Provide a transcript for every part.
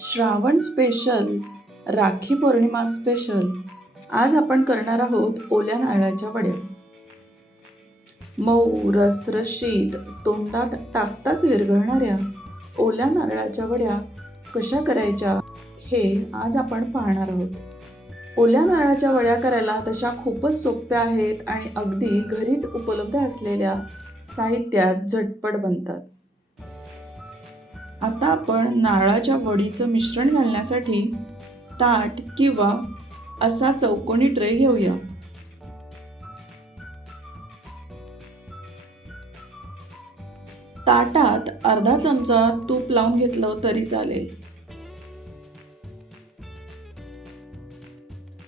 Shravan special, rakhi पौर्णिमा special. आज आपण करणार आहोत ओल्या नारळाच्या वड्या. मऊ रसरशीत, तोंडात टाकताच विरघळणाऱ्या ओल्या नारळाच्या वड्या कशा करायच्या हे आज आपण पाहणार आहोत. ओल्या नारळाच्या वड्या करायला तशा खूपच सोप्या आहेत आणि अगदी घरीच उपलब्ध असलेल्या साहित्यात झटपट बनतात. आता आपण नारळाच्या वडीचं मिश्रण घालण्यासाठी ताट किंवा असा चौकोनी ट्रे घेऊया. ताटात अर्धा चमचा तूप लावून घेतलं तरी चालेल,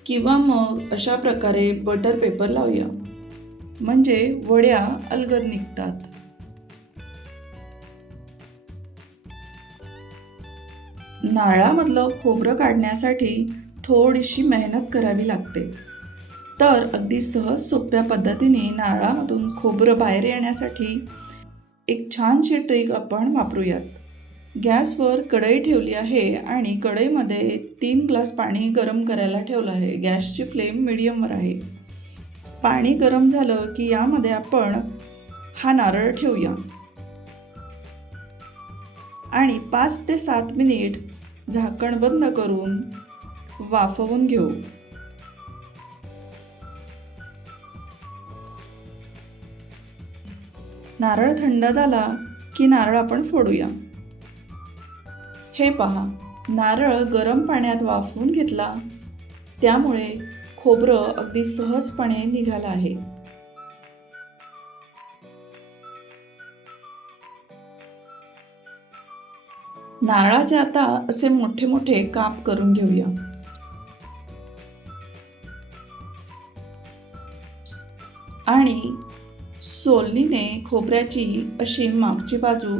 किंवा मग अशा प्रकारे बटर पेपर लावूया, म्हणजे वड्या अलगद निघतात. नारळामधलं खोबरं काढण्यासाठी थोडीशी मेहनत करावी लागते, तर अगदी सहज सोप्या पद्धतीने नारळामधून खोबरं बाहेर येण्यासाठी एक छानशी ट्रिक आपण वापरूयात. गॅसवर कढई ठेवली आहे आणि कढईमध्ये 3 ग्लास पाणी गरम करायला ठेवलं आहे. गॅसची फ्लेम मीडियमवर आहे. पाणी गरम झालं की यामध्ये आपण हा नारळ ठेवूया आणि 5 ते 7 मिनिट झाकण बंद करून वाफवून घेऊ. नारळ थंड झाला की नारळ आपण फोडूया. हे पहा, नारळ गरम पाण्यात वाफवून घेतला, त्यामुळे खोबरं अगदी सहजपणे निघालं आहे. नारळाचे आता असे मोठे मोठे काप करून घेऊया. आणि सोलनीने खोबऱ्याची अशी मागची बाजू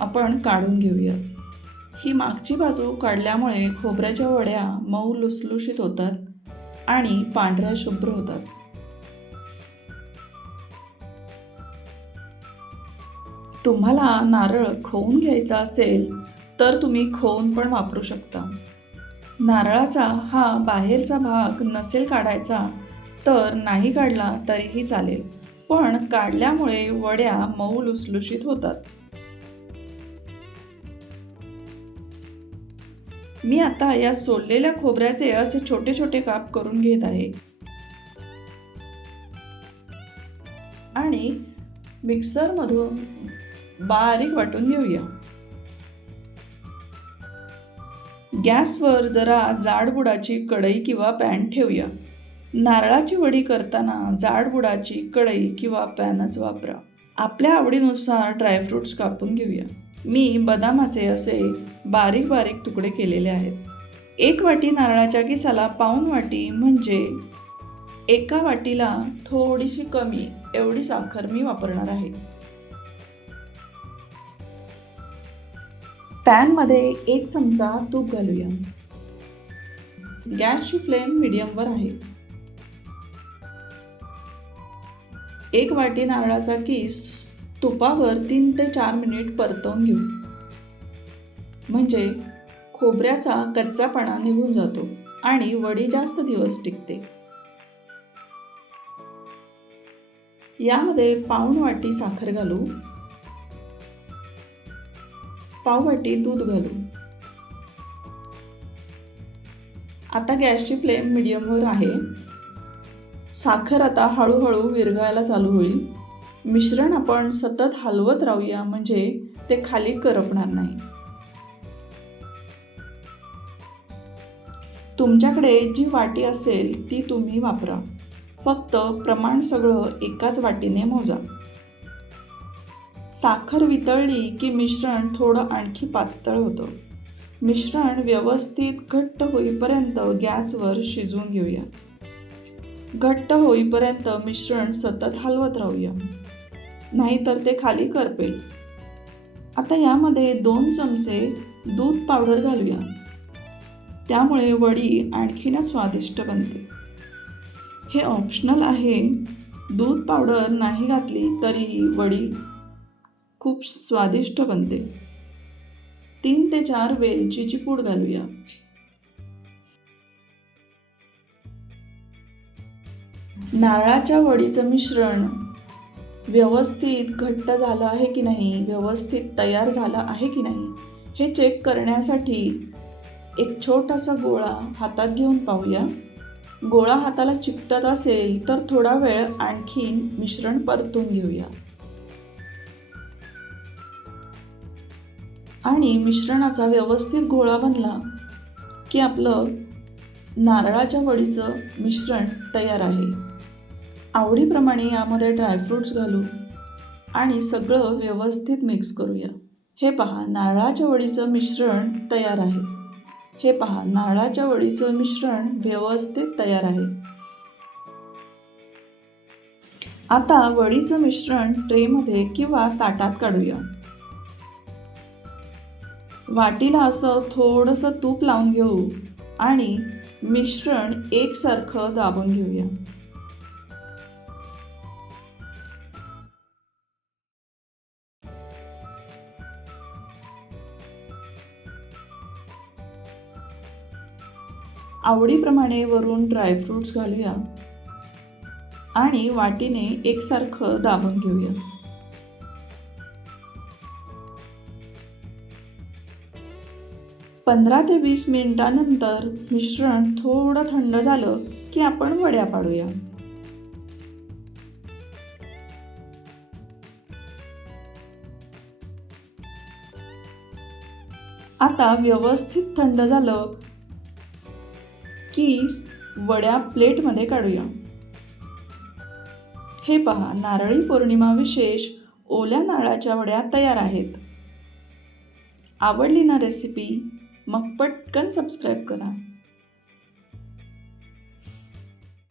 आपण काढून घेऊया. ही मागची बाजू काढल्यामुळे खोबऱ्याच्या वड्या मऊ लुसलुशीत होतात आणि पांढऱ्या शुभ्र होतात. तुम्हाला नारळ खवून घ्यायचा असेल तर तुम्ही खवून पण वापरू शकता. नारळाचा हा बाहेरचा भाग नसेल काढायचा तर नाही काढला तरीही चालेल, पण काढल्यामुळे वड्या मऊ लुसलुशीत होतात. मी आता या सोललेल्या खोबऱ्याचे असे छोटे छोटे काप करून घेत आहे आणि मिक्सरमधून बारीक वाटून घेऊया. गॅसवर जरा जाड बुडाची कढई किंवा पॅन ठेवूया. नारळाची वडी करताना जाड बुडाची कढई किंवा पॅनच वापरा. आपल्या आवडीनुसार ड्रायफ्रूट्स कापून घेऊया. मी बदामाचे असे बारीक बारीक तुकडे केलेले आहेत. 1 वाटी नारळाच्या किसाला पाऊण वाटी, म्हणजे 1 वाटीला थोडीशी कमी एवढी साखर मी वापरणार आहे. पॅनमध्ये 1 चमचा तूप घालूया. गॅसची फ्लेम मीडियमवर आहे. 1 वाटी नारळाचा किस तुपावर 3 ते 4 मिनिट परतवून घेऊ, म्हणजे खोबऱ्याचा कच्चापणा निघून जातो आणि वडी जास्त दिवस टिकते. यामध्ये पाऊण वाटी साखर घालू, पाव वाटी दूध घालू. आता गॅसची फ्लेम मीडियमवर आहे. साखर आता हळूहळू विरघळायला चालू होईल. मिश्रण आपण सतत हलवत राहूया, म्हणजे ते खाली करपणार नाही. तुमच्याकडे जी वाटी असेल ती तुम्ही वापरा, फक्त प्रमाण सगळं एकाच वाटीने मोजा. साखर वितळली की मिश्रण थोडं आणखी पातळ होतं. मिश्रण व्यवस्थित घट्ट होईपर्यंत गॅसवर शिजवून घेऊया. घट्ट होईपर्यंत मिश्रण सतत हलवत राहूया, नाहीतर ते खाली करपेल. आता यामध्ये 2 चमचे दूध पावडर घालूया, त्यामुळे वडी आणखीनच स्वादिष्ट बनते. हे ऑप्शनल आहे. दूध पावडर नाही घातली तरी वडी खूप स्वादिष्ट बनते. 3 ते 4 वेलचीची पूड घालूया. नारळाच्या वडीचं मिश्रण व्यवस्थित घट्ट झालं आहे की नाही, व्यवस्थित तयार झालं आहे की नाही हे चेक करण्यासाठी एक छोटासा गोळा हातात घेऊन पाहूया. गोळा हाताला चिकटत असेल तर थोडा वेळ आणखीन मिश्रण परतून घेऊया आणि मिश्रणाचा व्यवस्थित गोळा बनला की आपलं नारळाच्या वडीचं मिश्रण तयार आहे. आवडीप्रमाणे यामध्ये ड्रायफ्रूट्स घालू आणि सगळं व्यवस्थित मिक्स करूया. हे पहा, नारळाच्या वडीचं मिश्रण तयार आहे. हे पहा, नारळाच्या वडीचं मिश्रण व्यवस्थित तयार आहे. आता वडीचं मिश्रण ट्रेमध्ये किंवा ताटात काढूया. वाटीला असं थोडंसं तूप लावून घेऊ आणि मिश्रण एकसारखं दाबून घेऊया. आवडीप्रमाणे वरून ड्रायफ्रूट्स घालूया आणि वाटीने एकसारखं दाबून घेऊया. पंधरा ते 20 मिनिटांनंतर मिश्रण थोडं थंड झालं की आपण वड्या पाडूया. आता व्यवस्थित थंड झालं की वड्या प्लेटमध्ये काढूया. हे पहा, नारळी पौर्णिमा विशेष ओल्या नारळाच्या वड्या तयार आहेत. आवडली ना रेसिपी? मग पटकन सबस्क्राईब करा.